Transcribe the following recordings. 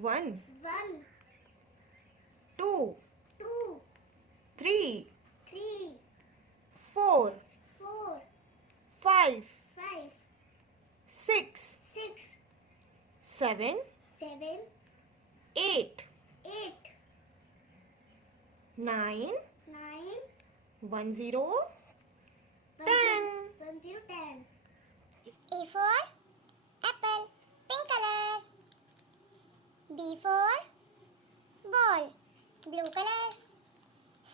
One. One. Two. Two. Three. Three. Four. Four. Five. Five. Six. Six. Seven. Seven. Eight. Eight. Nine. Nine. 1 0. 10. 1 0 10. A for apple, pink color. B for ball, blue color.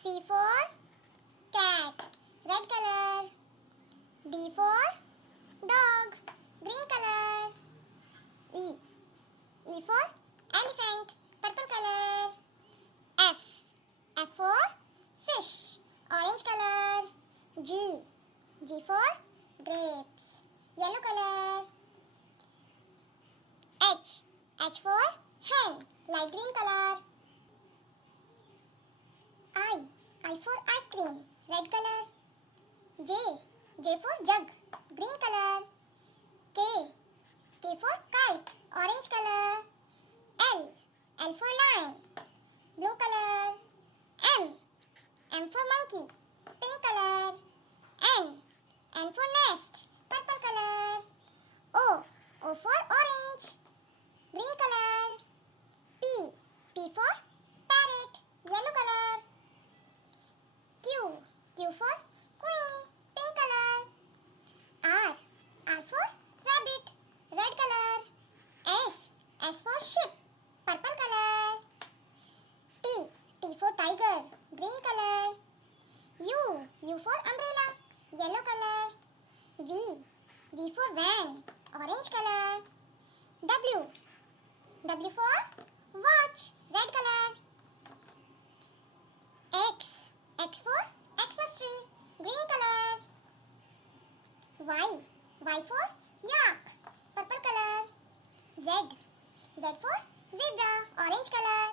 C for cat, red color. D for dog, green color. E for elephant, purple color. F for fish, orange color. G for grapes, yellow color. H for hen, light green color. I for ice cream, red color. J for jug, green color. K for kite, orange color. L for lion, blue color. M for monkey, pink color. N for nest, purple color. O for orange, green color. P for parrot, yellow color. Q for queen, pink color. R for rabbit, red color. S for ship, purple color. T for tiger, green color. U for umbrella, yellow color. V for van, orange color. W for watch, red color. X for Xmas tree, green color. Y for yak, purple color. Z for zebra, orange color.